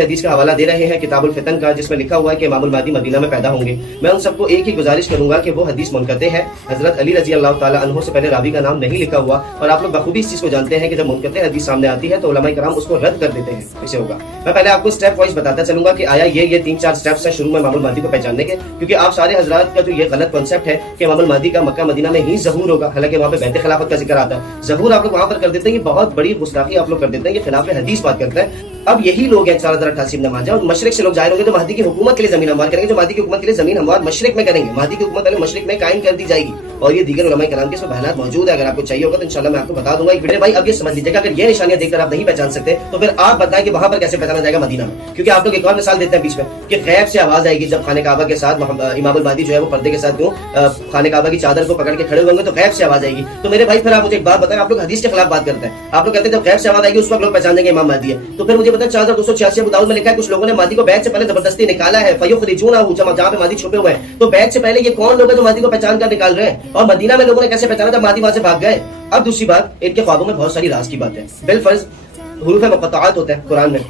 حدیث کا حوالہ دے رہے ہیں کتاب الفتن کا، جس میں لکھا ہوا ہے کہ امام المہدی مدینہ میں پیدا ہوں گے۔ میں ان سب کو ایک ہی گزارش کروں گا کہ وہ حدیث منقطع ہے۔ حضرت علی رضی اللہ تعالیٰ عنہ سے پہلے راوی کا نام نہیں لکھا ہوا، اور آپ لوگ بخوبی اس چیز کو جانتے ہیں کہ جب منقطع حدیث سامنے آتی ہے تو علماء کرام اس کو رد کر دیتے ہیں۔ اسے ہوگا میں پہلے آپ کو اسٹیپ وائز بتاتا چلوں گا کہ آیا یہ 3-4 اسٹیپس ہیں شروع میں امام المہدی کو پہچاننے کے، کیونکہ آپ سارے حضرات کا جو یہ غلط کنسیپٹ ہے کہ امام المہدی کا مکہ مدینہ میں ہی ظہور ہوگا، حالانکہ وہاں پہ بیعت خلافت کا ذکر آتا ہے۔ ظہور آپ لوگ وہاں پر کر دیتے ہیں، یہ بہت بڑی گستاخی آپ لوگ کر دیتے ہیں، یہ خلاف حدیث بات کرتا ہے۔ اب یہی لوگ ہیں 4088 میں نماز اور مشرق سے لوگ ظاہر ہوں گے تو مہدی کی حکومت کے لیے زمین ہموار کریں گے، جو مہدی کی حکومت کے لیے زمین ہموار مشرق میں کریں گے، مہدی کی حکومت والے مشرق میں قائم کر دی جائے گی، اور یہ دیگر علماء کرام کے اس میں بیانات موجود ہے۔ اگر آپ کو چاہیے ہوگا تو انشاءاللہ میں آپ کو بتا دوں گا ایک ویڈیو۔ بھائی اب یہ سمجھ لیجیے گا، اگر یہ نشانیاں دیکھ کر آپ نہیں پہچان سکتے تو پھر آپ بتائیں کہ وہاں پر کیسے پہچانا جائے گا مدینہ میں؟ کیونکہ آپ لوگ ایک اور مثال دیتے ہیں بیچ میں کہ غیب سے آواز آئے گی جب خانہ کعبہ کے ساتھ امام المہدی جو ہے وہ پردے کے ساتھ کیوں خانہ کعبہ کی چادر کو پکڑ کے کھڑے ہوئے ہوں گے تو غیب سے آواز آئے گی۔ تو میرے بھائی پھر آپ مجھے ایک بات بتائیں، آپ لوگ حدیث کے خلاف بات کرتے ہیں، آپ لوگ کہتے ہیں جب غیب سے آواز آئے گی اس وقت لوگ پہچان جائیں گے امام مہدی ہے، تو پھر مجھے بتائیں 4286 ابو داؤد میں لکھا ہے کچھ لوگوں نے مہدی کو بیعت سے پہلے زبردستی نکالا ہے، فیخرجونہ جہاں پہ مہدی چھپے ہوئے ہیں، تو بیعت سے پہلے یہ کون لوگ ہیں جو مہدی کو پہچان کر نکال رہے ہیں؟ اور مدینہ میں لوگوں نے کیسے پہچانا جب مہدی وہاں سے بھاگ گئے؟ اب دوسری بات، ان کے خوابوں میں بہت ساری راز کی بات ہے۔ بالفرض حروف مقطعات ہوتے ہیں قرآن میں،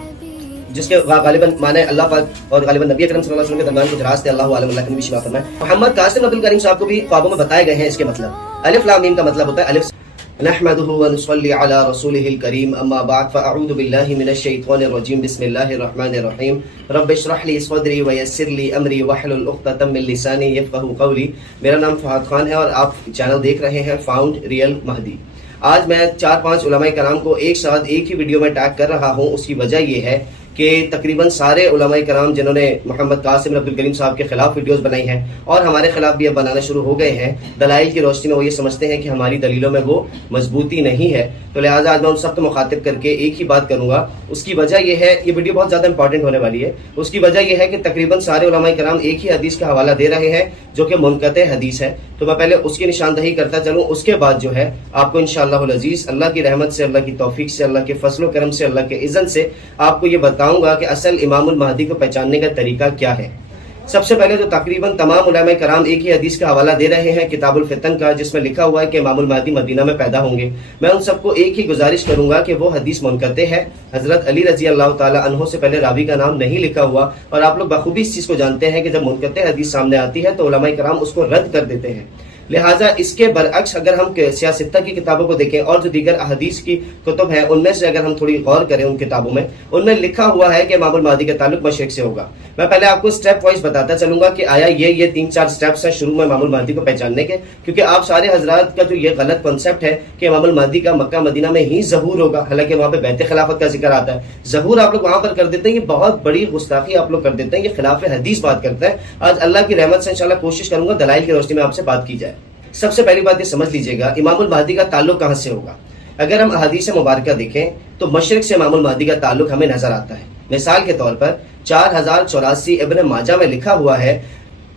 جس کے غالباً معنی اللہ پاک اور غالباً نبی اکرم صلی اللہ علیہ وسلم کے درمیان کچھ راز تھے، اللہ عالم، اللہ کی بھی شفا فرمائے۔ محمد قاسم عبد الکریم صاحب کو بھی خوابوں میں بتائے گئے ہیں اس کے مطلب۔ الف لام میم کا مطلب ہوتا ہے الف نحمده ونصلي على رسوله الكريم اما بعد فاعوذ بالله من الشيطان الرجيم بسم الله الرحمن الرحيم رب اشرح لي صدري ويسر لي امري واحلل عقدة من لساني يفقهوا قولي۔ میرا نام فہد خان ہے اور آپ چینل دیکھ رہے ہیں فاؤنڈ ریئل مہدی۔ آج میں 4-5 علماء کرام کو ایک ساتھ ایک ہی ویڈیو میں ٹیگ کر رہا ہوں۔ اس کی وجہ یہ ہے کہ تقریباً سارے علماء کرام جنہوں نے محمد قاسم عبد الکریم صاحب کے خلاف ویڈیوز بنائی ہیں اور ہمارے خلاف بھی اب بنانا شروع ہو گئے ہیں، دلائل کی روشنی میں وہ یہ سمجھتے ہیں کہ ہماری دلیلوں میں وہ مضبوطی نہیں ہے، تو لہٰذا آج میں ان سب کو مخاطب کر کے ایک ہی بات کروں گا۔ اس کی وجہ یہ ہے، یہ ویڈیو بہت زیادہ امپورٹنٹ ہونے والی ہے، اس کی وجہ یہ ہے کہ تقریباً سارے علماء کرام ایک ہی حدیث کا حوالہ دے رہے ہیں جو کہ منقطع حدیث ہے، تو میں پہلے اس کی نشاندہی کرتا چلوں، اس کے بعد جو ہے آپ کو انشاءاللہ العزیز اللہ کی رحمت سے، اللہ کی توفیق سے، اللہ کے فضل و کرم سے، اللہ کے اذن سے آپ کو یہ بتاؤں گا کہ اصل امام المہدی کو پہچاننے کا طریقہ کیا ہے۔ سب سے پہلے تو تقریباً تمام علماء کرام ایک ہی حدیث کا حوالہ دے رہے ہیں کتاب الفتن کا، جس میں لکھا ہوا ہے کہ امام المہدی مدینہ میں پیدا ہوں گے۔ میں ان سب کو ایک ہی گزارش کروں گا کہ وہ حدیث منقطع ہے۔ حضرت علی رضی اللہ تعالیٰ عنہ سے پہلے راوی کا نام نہیں لکھا ہوا، اور آپ لوگ بخوبی اس چیز کو جانتے ہیں کہ جب منقطع حدیث سامنے آتی ہے تو علماء کرام اس کو رد کر دیتے ہیں۔ لہٰذا اس کے برعکس اگر ہم سیاستہ کی کتابوں کو دیکھیں اور جو دیگر احادیث کی کتب ہیں ان میں سے اگر ہم تھوڑی غور کریں ان کتابوں میں، ان میں لکھا ہوا ہے کہ امام المہدی کا تعلق مشرق سے ہوگا۔ میں پہلے آپ کو اسٹیپ وائز بتاتا چلوں گا کہ آیا یہ 3-4 اسٹیپس ہیں شروع میں امام المہدی کو پہچاننے کے، کیونکہ آپ سارے حضرات کا جو یہ غلط کنسیپٹ ہے کہ امام المہدی کا مکہ مدینہ میں ہی ظہور ہوگا، حالانکہ وہاں پہ بیعت خلافت کا ذکر آتا ہے۔ ظہور آپ لوگ وہاں پر کر دیتے ہیں، یہ بہت بڑی گستاخی آپ لوگ کر دیتے ہیں، یہ خلاف حدیث بات کرتا ہے۔ آج اللہ کی رحمت سے انشاءاللہ کوشش کروں گا دلائل کی روشنی میں آپ سے بات کی جائے۔ سب سے پہلی بات یہ سمجھ لیجئے گا امام المہدی کا تعلق کہاں سے ہوگا۔ اگر ہم احادیث مبارکہ دیکھیں تو مشرق سے امام المہدی کا تعلق ہمیں نظر آتا ہے۔ مثال کے طور پر 4084 ابن ماجہ میں لکھا ہوا ہے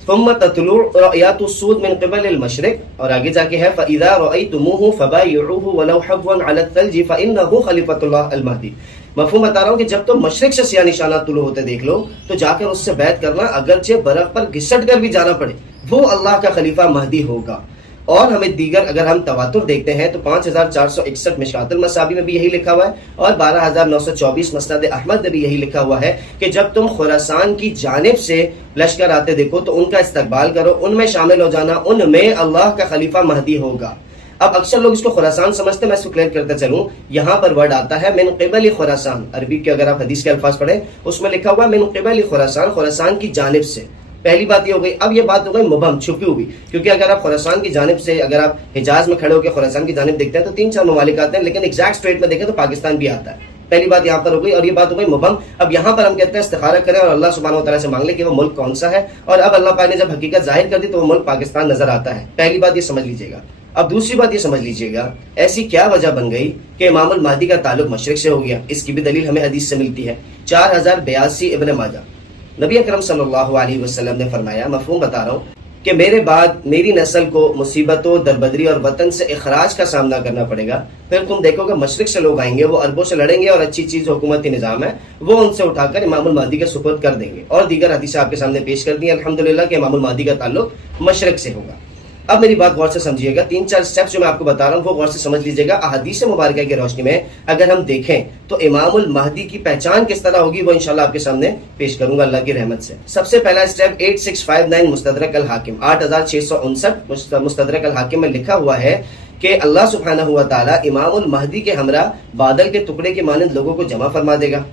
ثم تطلع رؤيات السود من قبل المشرق، اور آگے جا کے ہے فاذا رايتموه فبايعوه ولو حبوا على الثلج فانه خلیفۃ اللہ المہدی۔ مفہوم بتا رہا ہوں کہ جب تم مشرق سے سیاہ نشانات طلوع ہوتے دیکھ لو تو جا کر اس سے بیعت کرنا، اگرچہ برف پر گھسٹ کر بھی جانا پڑے، وہ اللہ کا خلیفہ مہدی ہوگا۔ اور ہمیں دیگر اگر ہم تواتر دیکھتے ہیں تو 5461 مشکات المصابیح میں بھی یہی لکھا ہوا ہے، اور 12924 مسند احمد میں بھی یہی لکھا ہوا ہے کہ جب تم خراسان کی جانب سے لشکر آتے دیکھو تو ان کا استقبال کرو، ان میں شامل ہو جانا، ان میں اللہ کا خلیفہ مہدی ہوگا۔ اب اکثر لوگ اس کو خراسان سمجھتے ہیں، میں اس کو کلیئر کرتے چلوں۔ یہاں پر ورڈ آتا ہے من قبل خراسان، عربی کے اگر آپ حدیث کے الفاظ پڑھیں اس میں لکھا ہوا ہے من قبل خراسان، خراسان کی جانب سے۔ پہلی بات یہ ہو گئی۔ اب یہ بات ہو گئی مبہم، چھپی ہوئی، کیونکہ اگر آپ خراسان کی جانب سے، اگر آپ حجاز میں کھڑے ہو کے خراسان کی جانب دیکھتے ہیں تو 3-4 ممالک آتے ہیں، لیکن ایگزیکٹ اسٹریٹ میں دیکھیں تو پاکستان بھی آتا ہے۔ پہلی بات یہاں پر ہو گئی، اور یہ بات ہو گئی مبہم۔ اب یہاں پر ہم کہتے ہیں استخارہ کریں اور اللہ سبحانہ و تعالیٰ سے مانگ لیں کہ وہ ملک کون سا ہے، اور اب اللہ پاک نے جب حقیقت ظاہر کر دی تو وہ ملک پاکستان نظر آتا ہے۔ پہلی بات یہ سمجھ لیجئے گا۔ اب دوسری بات یہ سمجھ لیجئے گا، ایسی کیا وجہ بن گئی کہ امام المہدی کا تعلق مشرق سے ہو گیا؟ اس کی بھی دلیل ہمیں حدیث سے ملتی ہے۔ 4082 ابن ماجہ، نبی اکرم صلی اللہ علیہ وسلم نے فرمایا، مفہوم بتا رہا ہوں، کہ میرے بعد میری نسل کو مصیبتوں، دربدری اور وطن سے اخراج کا سامنا کرنا پڑے گا۔ پھر تم دیکھو کہ مشرق سے لوگ آئیں گے، وہ عربوں سے لڑیں گے اور اچھی چیز حکومتی نظام ہے وہ ان سے اٹھا کر امام المہدی کے سپرد کر دیں گے، اور دیگر حدیثیں آپ کے سامنے پیش کر دی الحمدللہ کہ امام المہدی کا تعلق مشرق سے ہوگا۔ اب میری بات غور سے سمجھیے گا، 3-4 سٹیپس جو میں آپ کو بتا رہا ہوں وہ غور سے سمجھ لیجیے گا۔ احادیث مبارکہ کی روشنی میں اگر ہم دیکھیں تو امام المہدی کی پہچان کس طرح ہوگی وہ انشاءاللہ آپ کے سامنے پیش کروں گا اللہ کی رحمت سے۔ سب سے پہلا سٹیپ 8659 مستدرک الحاکم 8659 مستدرک الحاکم میں لکھا ہوا ہے کہ اللہ سبحانہ ہوا تعالیٰ امام المہدی کے ہمراہ بادل کے ٹکڑے کے مانند لوگوں کو جمع فرما دے گا،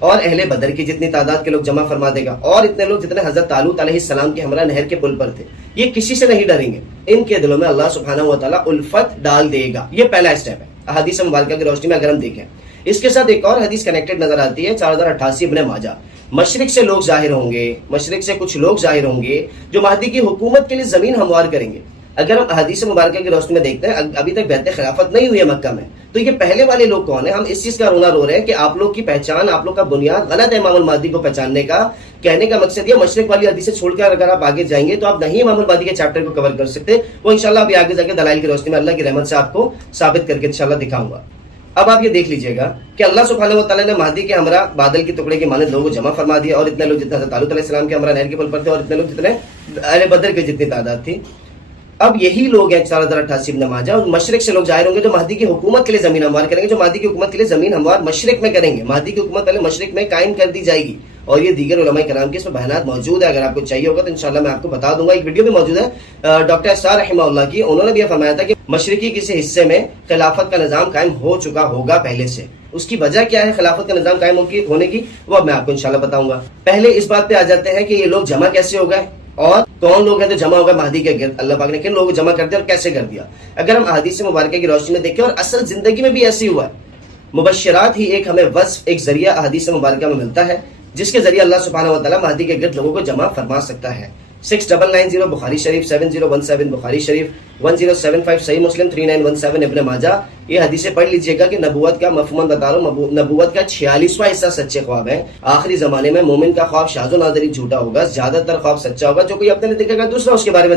اور اہل بدر کی جتنی تعداد کے لوگ جمع فرما دے گا، اور اتنے لوگ جتنے حضرت طالوت علیہ السلام کے ہمراہ نہر کے پل پر تھے، یہ کسی سے نہیں ڈریں گے، ان کے دلوں میں اللہ سبحانہ و تعالیٰ الفت ڈال دے گا۔ یہ پہلا اسٹیپ ہے احادیث مبارکہ کی روشنی میں اگر ہم دیکھیں۔ اس کے ساتھ ایک اور حدیث کنیکٹڈ نظر آتی ہے 4088 ابن ماجہ، مشرق سے لوگ ظاہر ہوں گے، مشرق سے کچھ لوگ ظاہر ہوں گے جو مہدی کی حکومت کے لیے زمین ہموار کریں گے۔ اگر ہم احادیث مبارکہ کی روشنی میں دیکھتے ہیں ابھی تک بیعت خلافت نہیں ہوئی ہے مکہ میں، تو یہ پہلے والے لوگ کون ہیں؟ ہم اس چیز کا رونا رو رہے ہیں کہ آپ لوگ کی پہچان، آپ لوگ کا بنیاد غلط ہے امام المہدی کو پہچاننے کا۔ کہنے کا مقصد یہ مشرق والی حدیث سے چھوڑ کر اگر آپ آگے جائیں گے تو آپ نہیں امام المہدی کے چیپٹر کو کور کر سکتے، وہ انشاءاللہ ابھی آگے جا کے دلائل کی روشنی میں اللہ کی رحمت سے آپ کو ثابت کر کے انشاءاللہ دکھاؤں گا۔ اب آپ یہ دیکھ لیجئے گا کہ اللہ سبحانہ و تعالیٰ نے مہدی کے ہمراہ بادل کے ٹکڑے کے مانند لوگوں کو جمع فرما دیا، اور اتنے لوگ جتنے حضرت طالوت علیہ السلام کے ہمراہ نہر کے پل پر تھے، اور اتنے لوگ جتنے اہل بدر کے جتنی تعداد تھی۔ اب یہی لوگ ہیں 4088 ابن ماجہ، اور مشرق سے لوگ ظاہر ہوں گے جو مہدی کی حکومت کے لیے زمین ہموار کریں گے، جو مہدی کی حکومت کے لیے زمین ہموار مشرق میں کریں گے۔ مہدی کی حکومت پہلے مشرق میں قائم کر دی جائے گی، اور یہ دیگر علماء کرام کے اس میں بیانات موجود ہے، اگر آپ کو چاہیے ہوگا تو انشاءاللہ میں آپ کو بتا دوں گا۔ ایک ویڈیو بھی موجود ہے ڈاکٹر اسرار رحمہ اللہ کی، انہوں نے بھی یہ فرمایا تھا کہ مشرقی کسی حصے میں خلافت کا نظام قائم ہو چکا ہوگا پہلے سے۔ اس کی وجہ کیا ہے خلافت کا نظام قائم ہونے کی، وہ اب میں آپ کو انشاءاللہ بتاؤں گا۔ پہلے اس بات پہ آ جاتے ہیں کہ یہ لوگ جمع کیسے ہو گئے، اور کون لوگ ہیں جو جمع ہوگا مہدی کے گرد، اللہ پاک نے کن لوگوں کو جمع کر دیا اور کیسے کر دیا۔ اگر ہم احادیث مبارکہ کی روشنی میں دیکھیں، اور اصل زندگی میں بھی ایسی ہوا ہے، مبشرات ہی ایک ہمیں وصف، ایک ذریعہ احادیث مبارکہ میں ملتا ہے جس کے ذریعے اللہ سبحانہ و تعالیٰ مہدی کے گرد لوگوں کو جمع فرما سکتا ہے۔ 6990 بخاری شریف، 7017 بخاری شریف، 1075 صحیح مسلم، 3917 ابن ماجہ۔ یہ حدیثیں پڑھ لیجئے گا کہ نبوت کا مفہوم بتا رہا ہوں، نبوت کا 46واں حصہ سچے خواب ہیں۔ آخری زمانے میں مومن کا خواب شاذ و نادر ہی جھوٹا ہوگا، زیادہ تر خواب سچا ہوگا۔ جو کوئی اپنے لیے دیکھے گا دوسرا اس کے بارے میں